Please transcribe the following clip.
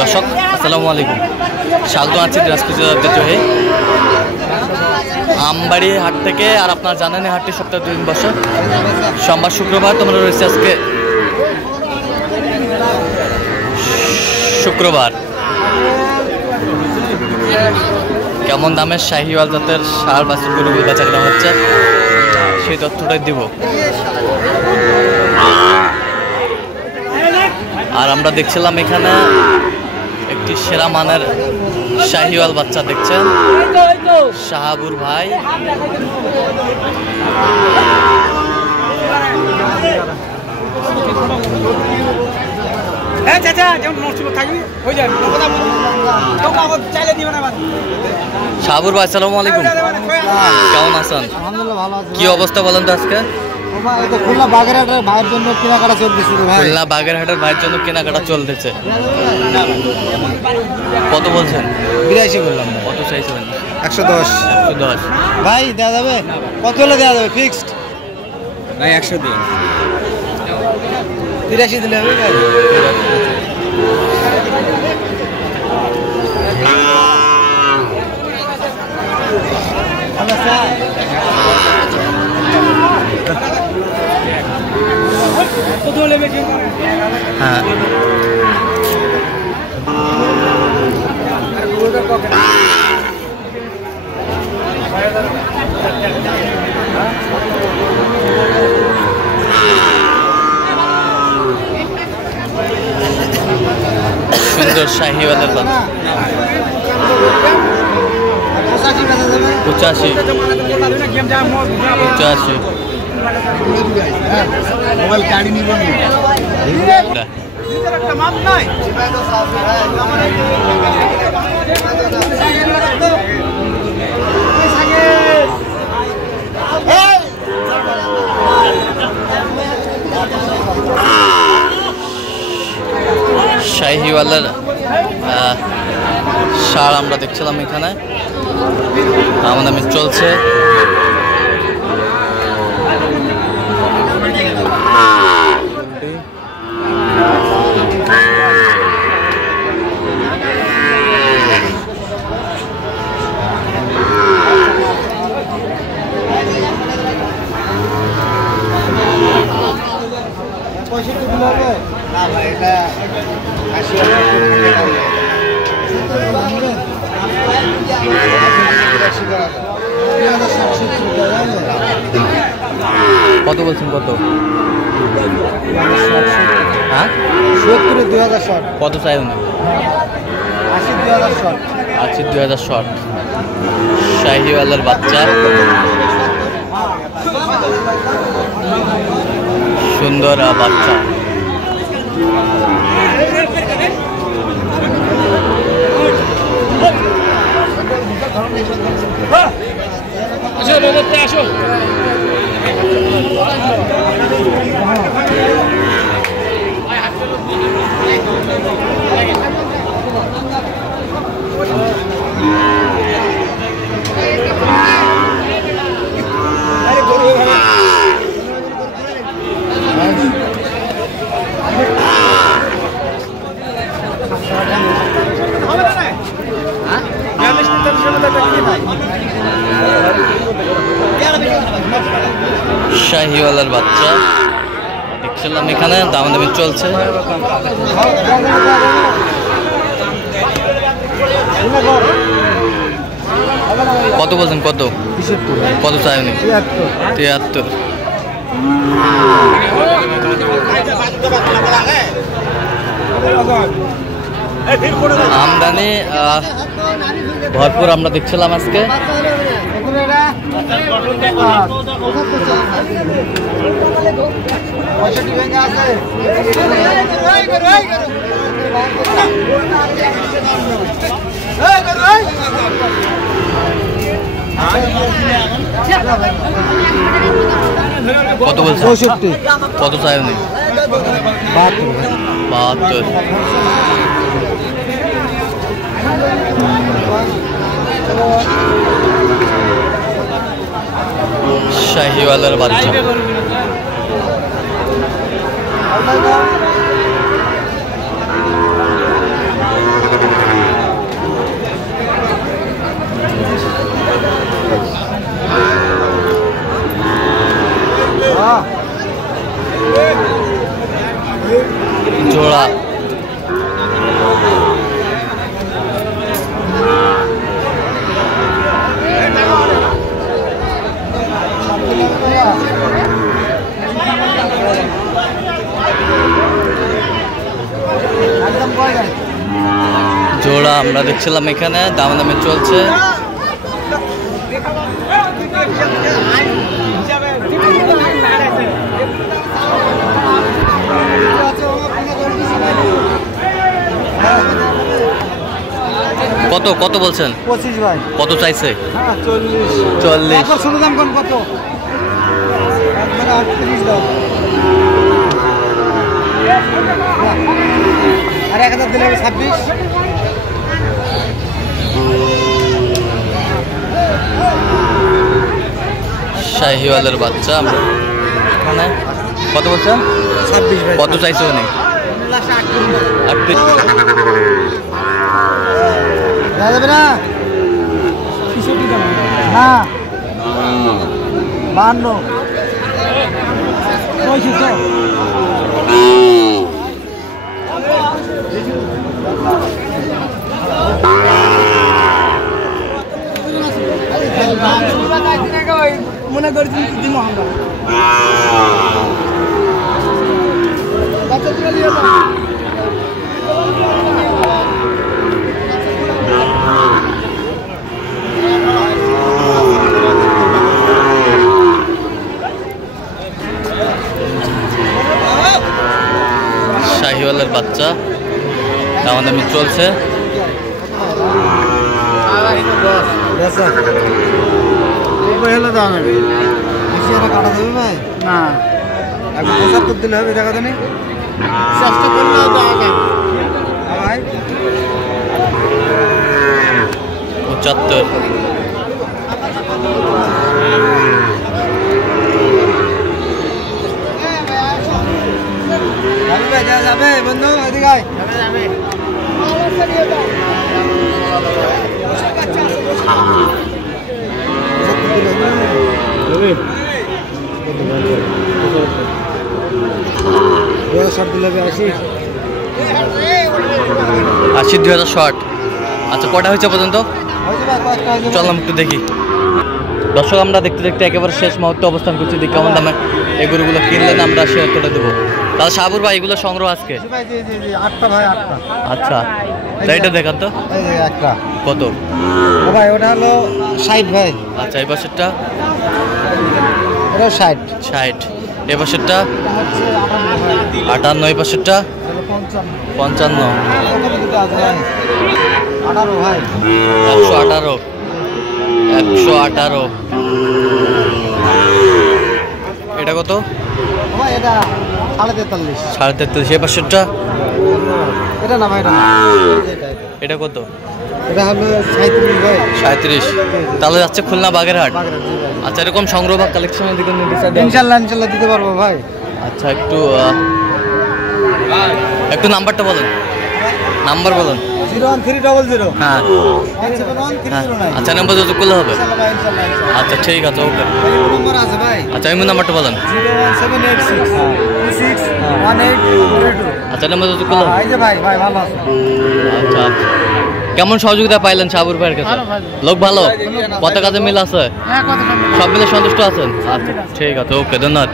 দর্শক আসসালামু আলাইকুম, স্বাগত আছি দিনাজপুর জেলার ঐতিহ্যবাহী আমবাড়ি হাট থেকে। আর আপনারা জানেন এই হাটটি সপ্তাহে 2 দিন বসে, সোমবার শুক্রবার। তোমরা রয়েছে আজকে শুক্রবার। কেমন দামের শাহিওয়াল জাতের ষাঁড় বাছুরগুলো বেচা কেনা হচ্ছে সেই তথ্যটাই দিব। আর আমরা দেখছিলাম এখানে একটি সেরা মানের শাহিওয়াল বাচ্চা দেখছেন, শাহাবুর ভাই। শাহাবুর ভাই আসসালামু আলাইকুম, কেমন আছেন? কি অবস্থা বলেন তো আজকে? খুলনা বাগেরহাটের ভাইয়ের জন্য কেনাকাটা চলতেছে। খুলনা বাগেরহাটের ভাইয়ের জন্য কেনাকাটা চলতেছে। কত বলছেন? 82 বললাম। কত চাইছেন? 110। 110 ভাই দেওয়া যাবে? কত হলে দেওয়া যাবে? ফিক্সড ভাই 100 দিন। 83 দিলে হবে ভাই। হ্যাঁ, সুন্দর শাহিওয়ালের বাচ্চা। 85 মোবাইল গাড়ি নিব না। শাহিওয়ালের ষাঁড় আমরা দেখছিলাম এখানে, আমার নামে চলছে। কত বলছেন? কত? হ্যাঁ 70 2060। কত চাই উনি? 80 2060। 80 2060 শাহিওয়ালের বাচ্চা, সুন্দর বাচ্চা। শাহিওয়ালের বাচ্চা দেখছিলাম এখানে, দামাদামি চলছে। কত বলছেন? কত? কত চাই উনি? 73। আমদানি ভরপুর আমরা দেখছিলাম আজকে। কত বলছেন? 65। কত চাই উনি? 72। শাহিওয়ালের বাচ্চা। জোড়া। জোড়া আমরা দেখছিলাম এখানে দামাদামি চলছে। কত কত বলছেন? 25 ভাই। কত চাইছে? 40। শুনে দাম কোন কত? একবারে 38 দাও। আর 1000 দিলে 26। শাহিওয়ালের বাচ্চা আমরা এখানে কত বলছেন? 26 ভাই। কত চাইছে উনি? 38। যাবে না? 65 দাম। না 52। 65। মনে করছি দিব আমরা। শাহিওয়ালের বাচ্চা দামাদামি চলছে। কাটা দেবে ভাই? না 75 দিলে হবে। দেখা জানি চেষ্টা করলে ভাই 75। যাবে বন্ধু এদিকে আয়। আশি 2060। আচ্ছা কটা হয়েছে পর্যন্ত? চললাম একটু দেখি। দর্শক আমরা দেখতে দেখতে একেবারে শেষ মুহূর্তে অবস্থান করছি। দেখি কেমন দামে এই গরুগুলো কিনলেন আমরা শেয়ার করে দেবো। তাহলে সাবুর ভাই এগুলো সংগ্রহ আজকে? 8টা ভাই 8টা। আচ্ছা এইটা দেখান তো একটা কত ভাই? ওটা হলো 60 ভাই। আচ্ছা এই পাশেরটা? ওটাও 60। 60। এই পাশেরটা 58। এই পাশেরটা 55। 18 ভাই। 118। 118। এটা কত ভাই? এটা 43.5। 43.5। এই পাশেরটা? এটা না ভাই এটা। এটা কত? এটা হলো 37 ভাই। 37। তাহলে যাচ্ছে খুলনা বাগেরহাট। আচ্ছা এরকম সংগ্রহ বা কালেকশনের দিকে ইনশাআল্লাহ ইনশাআল্লাহ দিতে পারবো ভাই। আচ্ছা একটু একটু নাম্বারটা বলেন। নাম্বার বলেন। 01300। হ্যাঁ 171 আচ্ছা নাম্বার যোগাযোগ করলে হবে। আচ্ছা ঠিক আছে ওকে। নম্বর আছে ভাই। আচ্ছা এই নাম্বারটা বলেন। 01786261832। আচ্ছা নাম্বার যোগাযোগ করলে হবে। এই যে ভাই ভাই ভালো আছে। আচ্ছা আচ্ছা কেমন সহযোগিতা পাইলেন সাবুর ভাইয়ের কাছে? লোক ভালো? কত কাজে মিল আছে? হ্যাঁ কত সব মিলে সন্তুষ্ট আছেন? আচ্ছা ঠিক আছে ওকে ধন্যবাদ।